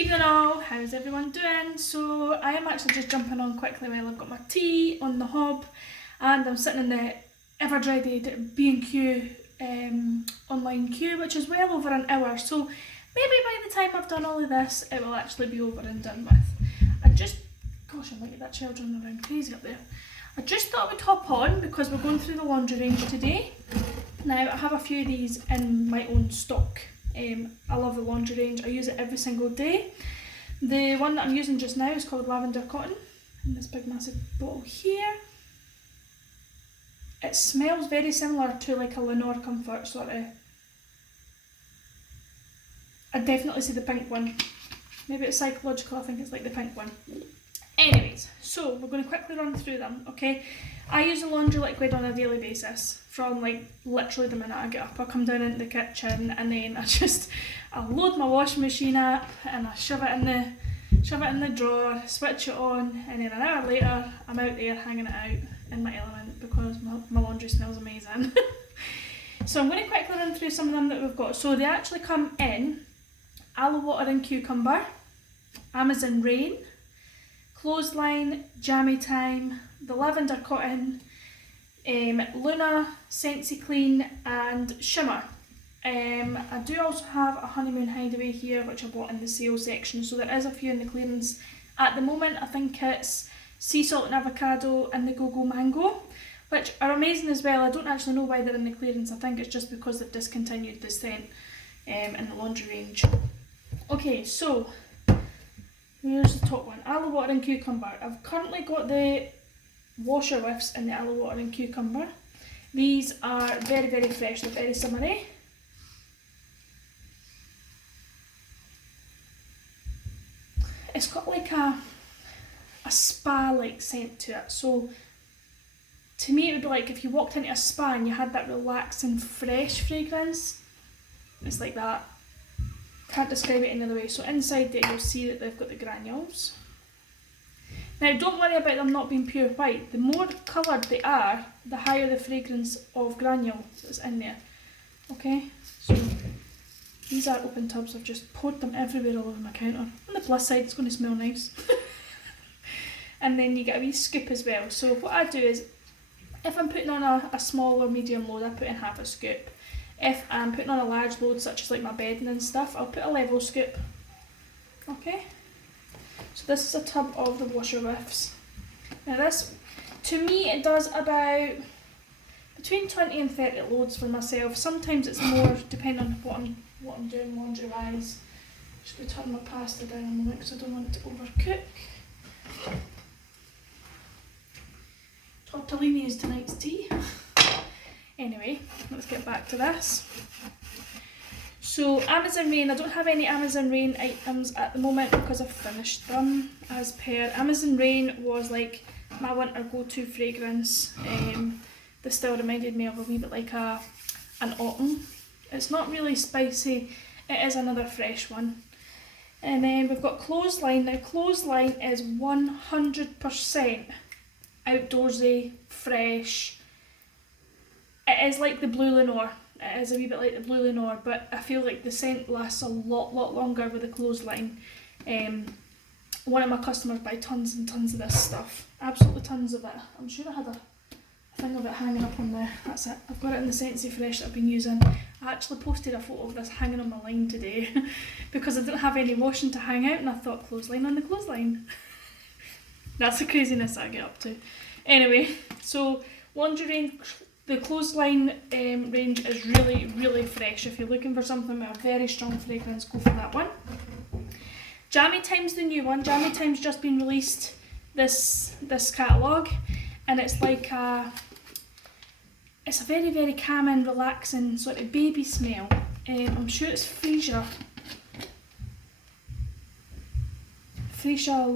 Evening all, how's everyone doing? So I am actually just jumping on quickly while I've got my tea on the hob and I'm sitting in the ever-dreaded B&Q online queue, which is well over an hour, so maybe by the time I've done all of this it will actually be over and done with. Gosh, I'm looking at that child running around crazy up there. I just thought I would hop on because we're going through the laundry range today. Now I have a few of these in my own stock. I love the laundry range, I use it every single day. The one that I'm using just now is called Lavender Cotton in this big massive bottle here. It smells very similar to like a Lenore Comfort sort of. I'd definitely say the pink one. Maybe it's psychological, I think it's like the pink one. Anyways, so we're going to quickly run through them, okay? I use a laundry liquid on a daily basis from like literally the minute I get up. I come down into the kitchen and then I load my washing machine up and I shove it in the drawer, switch it on, and then an hour later I'm out there hanging it out in my element because my laundry smells amazing. So I'm going to quickly run through some of them that we've got. So they actually come in aloe water and cucumber, Amazon Rain, Clothesline, Jammy Time, the Lavender Cotton, Luna, Scentsy Clean and Shimmer. I do also have a Honeymoon Hideaway here which I bought in the sale section, so there is a few in the clearance at the moment. I think it's Sea Salt and Avocado and the Go-Go Mango, which are amazing as well. I don't actually know why they're in the clearance. I think it's just because they've discontinued the scent in the laundry range. Okay, so here's the top one, aloe water and cucumber. I've currently got the washer whiffs in the aloe water and cucumber. These are very, very fresh, they're very summery. It's got like a spa-like scent to it. So to me it would be like if you walked into a spa and you had that relaxing, fresh fragrance. It's like that. Can't describe it any other way. So inside there you'll see that they've got the granules. Now don't worry about them not being pure white. The more coloured they are, the higher the fragrance of granule that's in there. Okay, so these are open tubs. I've just poured them everywhere all over my counter. On the plus side, it's going to smell nice. And then you get a wee scoop as well. So what I do is, if I'm putting on a small or medium load, I put in half a scoop. If I'm putting on a large load, such as like my bedding and stuff, I'll put a level scoop. Okay? So this is a tub of the washer whiffs. Now this, to me, it does about between 20 and 30 loads for myself. Sometimes it's more, depending on what I'm doing laundry wise. Just going to turn my pasta down a moment because I don't want it to overcook. Tortellini is tonight's tea. Anyway, let's get back to this. So Amazon Rain, I don't have any Amazon Rain items at the moment because I've finished them as per. Amazon Rain was like my winter go-to fragrance. This still reminded me of a wee bit like an autumn. It's not really spicy, it is another fresh one. And then we've got Clothesline. Now Clothesline is 100% outdoorsy, fresh. It is like the Blue Lenore. It is a wee bit like the Blue Lenore, but I feel like the scent lasts a lot longer with the Clothesline. One of my customers buy tons and tons of this stuff. Absolutely tons of it. I'm sure I had a thing of it hanging up on there. That's it. I've got it in the Scentsy Fresh that I've been using. I actually posted a photo of this hanging on my line today because I didn't have any washing to hang out and I thought Clothesline on the Clothesline. That's the craziness I get up to. Anyway, so laundry range. The Clothesline range is really fresh. If you're looking for something with a very strong fragrance, go for that one. Jammy Time's the new one. Jammy Time's just been released this catalogue, and it's like it's a very calming, relaxing sort of baby smell. I'm sure it's freesia,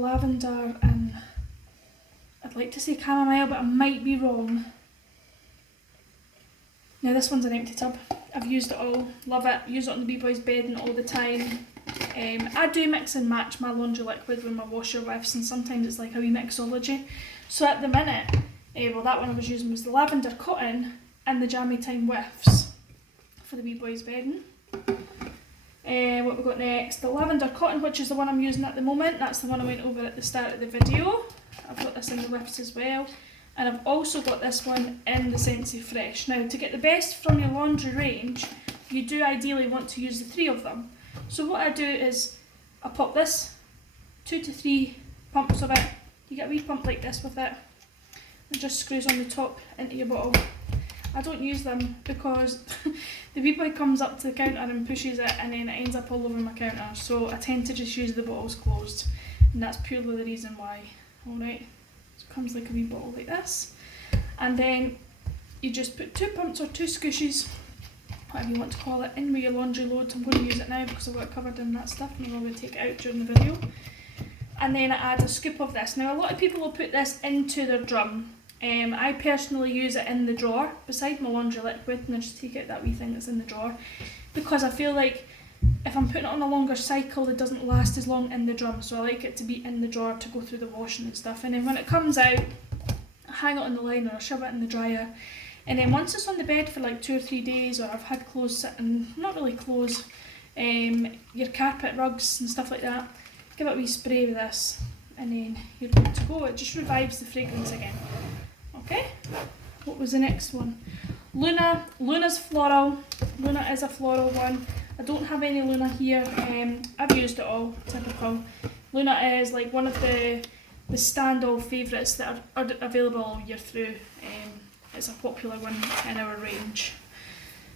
lavender, and I'd like to say chamomile, but I might be wrong. Now this one's an empty tub. I've used it all, love it, use it on the B-Boys bedding all the time. I do mix and match my laundry liquid with my washer whiffs and sometimes it's like a wee mixology. So at the minute, well that one I was using was the Lavender Cotton and the Jammy Time whiffs for the B-Boys bedding. What we got next? The lavender cotton, which is the one I'm using at the moment. That's the one I went over at the start of the video. I've got this in the lifts as well. And I've also got this one in the Scentsy Fresh. Now, to get the best from your laundry range, you do ideally want to use the 3 of them. So what I do is, I pop this, 2 to 3 pumps of it. You get a wee pump like this with it. It just screws on the top into your bottle. I don't use them because the wee boy comes up to the counter and pushes it and then it ends up all over my counter. So I tend to just use the bottles closed, and that's purely the reason why. Alright, so it comes like a wee bottle like this. And then you just put 2 pumps or 2 scooshes, whatever you want to call it, in with your laundry load. I'm going to use it now because I've got it covered in that stuff and I'm going to take it out during the video. And then I add a scoop of this. Now, a lot of people will put this into their drum. I personally use it in the drawer beside my laundry liquid, and I just take out that wee thing that's in the drawer, because I feel like if I'm putting it on a longer cycle, it doesn't last as long in the drum, so I like it to be in the drawer to go through the washing and stuff. And then when it comes out, I hang it on the line or I shove it in the dryer. And then once it's on the bed for like 2 or 3 days, or I've had clothes sitting, not really clothes, your carpet, rugs and stuff like that, give it a wee spray with this and then you're good to go. It just revives the fragrance again. Okay, what was the next one? Luna. Luna's floral. Luna is a floral one. I don't have any Luna here. I've used it all, typical. Luna is like one of the stand-all favourites that are available all year through. It's a popular one in our range.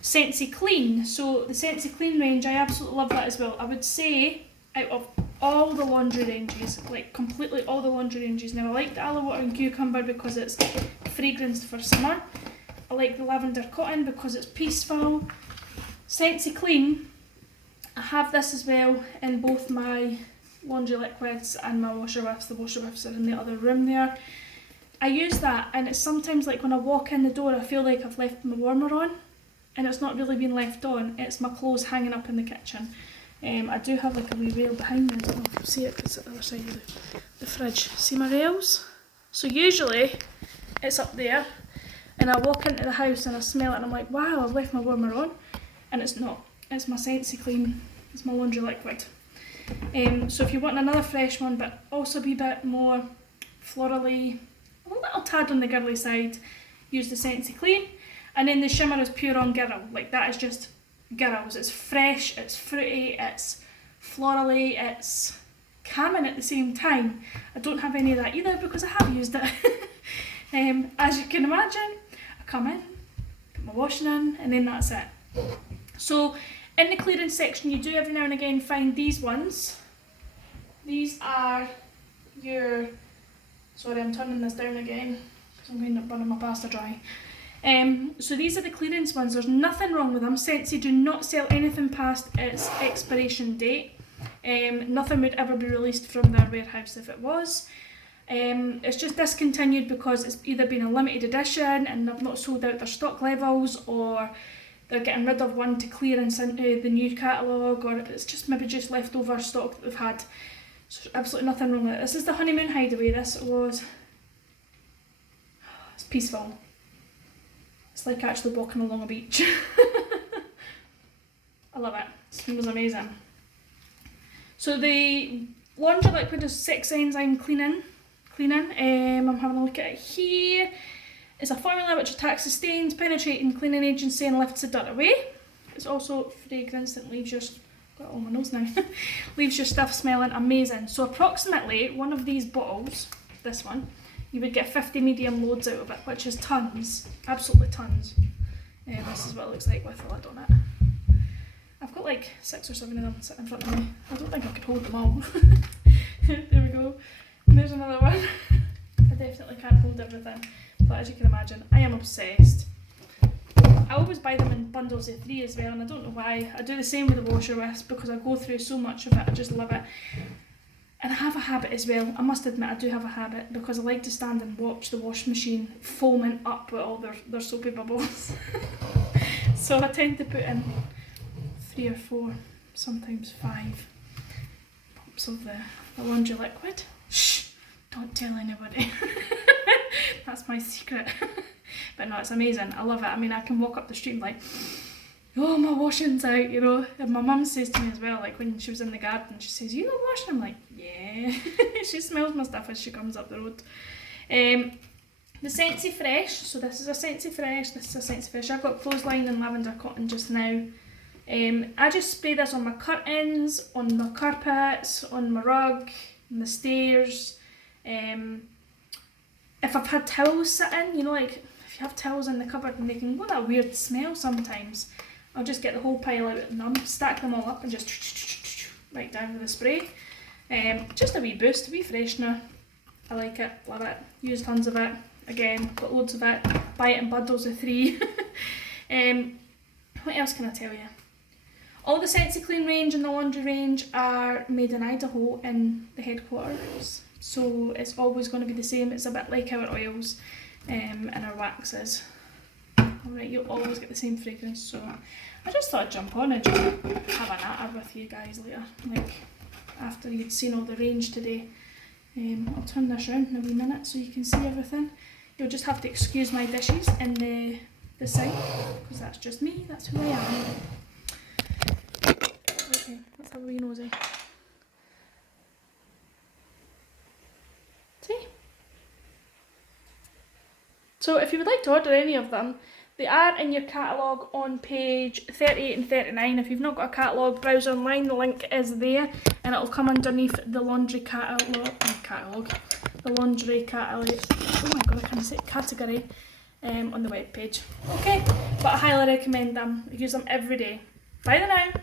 Scentsy Clean. So the Scentsy Clean range, I absolutely love that as well. I would say out of all the laundry ranges, like completely all the laundry ranges. Now I like the aloe water and cucumber because it's fragranced for summer. I like the lavender cotton because it's peaceful. Scentsy Clean, I have this as well in both my laundry liquids and my washer whiffs. The washer whiffs are in the other room there. I use that, and it's sometimes like when I walk in the door I feel like I've left my warmer on, and it's not really been left on, it's my clothes hanging up in the kitchen. I do have like a wee rail behind me, I don't know if you'll see it because it's at the other side of the fridge. See my rails? So usually it's up there and I walk into the house and I smell it and I'm like, wow, I've left my warmer on, and it's not. It's my Scentsy Clean, it's my laundry liquid. So if you want another fresh one but also be a bit more florally, a little tad on the girly side, use the Scentsy Clean. And then the shimmer is pure on girl, like that is just girls. It's fresh, it's fruity, it's florally, it's calming at the same time. I don't have any of that either because I have used it. As you can imagine, I come in, put my washing in, and then that's it. So in the clearance section you do every now and again find these ones. These are your, sorry I'm turning this down again because I'm going to burn my pasta dry. So these are the clearance ones. There's nothing wrong with them. Scentsy do not sell anything past its expiration date. Nothing would ever be released from their warehouse if it was. It's just discontinued because it's either been a limited edition and they've not sold out their stock levels, or they're getting rid of one to clearance into the new catalogue, or it's just maybe just leftover stock that they've had. So there's absolutely nothing wrong with it. This is the Honeymoon Hideaway. This was, it's peaceful. It's like actually walking along a beach. I love it. It smells amazing. So the laundry liquid is 6 enzyme cleaning. I'm having a look at it here. It's a formula which attacks the stains, penetrating cleaning agency and lifts the dirt away. It's also fragrance that leaves your, got it on my nose now, leaves your stuff smelling amazing. So approximately one of these bottles, this one, you would get 50 medium loads out of it, which is tons, absolutely tons. This is what it looks like with the lid on it. I've got like 6 or 7 of them sitting in front of me. I don't think I could hold them all. There we go. And there's another one. I definitely can't hold everything, but as you can imagine, I am obsessed. I always buy them in bundles of 3 as well, and I don't know why. I do the same with the washer whiffs because I go through so much of it, I just love it. And I have a habit as well, I must admit I do have a habit, because I like to stand and watch the washing machine foaming up with all their soapy bubbles. So I tend to put in 3 or 4, sometimes 5 pumps of the laundry liquid. Shh, don't tell anybody. That's my secret. But no, it's amazing, I love it. I mean, I can walk up the street like, oh, my washing's out, you know. And my mum says to me as well, like when she was in the garden, she says, you not washing? I'm like, yeah. She smells my stuff as she comes up the road. The Scentsy Fresh, so this is a Scentsy Fresh, this is a Scentsy Fresh. I've got clothesline and lavender cotton just now. I just spray this on my curtains, on my carpets, on my rug, on the stairs. If I've had towels sitting, you know, like if you have towels in the cupboard and they can go that weird smell sometimes, I'll just get the whole pile out and stack them all up and just right down with the spray. Just a wee boost, a wee freshener. I like it, love it, use tons of it. Again, got loads of it, buy it in bundles of 3. What else can I tell you? All the Scentsy Clean range and the laundry range are made in Idaho in the headquarters. So it's always going to be the same. It's a bit like our oils and our waxes. Alright, you'll always get the same fragrance. So I just thought I'd jump on and just have a natter with you guys later. Like after you'd seen all the range today. I'll turn this around in a wee minute so you can see everything. You'll just have to excuse my dishes in the sink, because that's just me, that's who I am. Okay, let's have a wee nosy. See? So if you would like to order any of them, they are in your catalogue on page 38 and 39. If you've not got a catalogue, browse online, the link is there, and it'll come underneath the laundry catalogue, the laundry catalogue, oh my god, I can't say it, category, on the web page. Okay, but I highly recommend them. I use them every day. Bye now.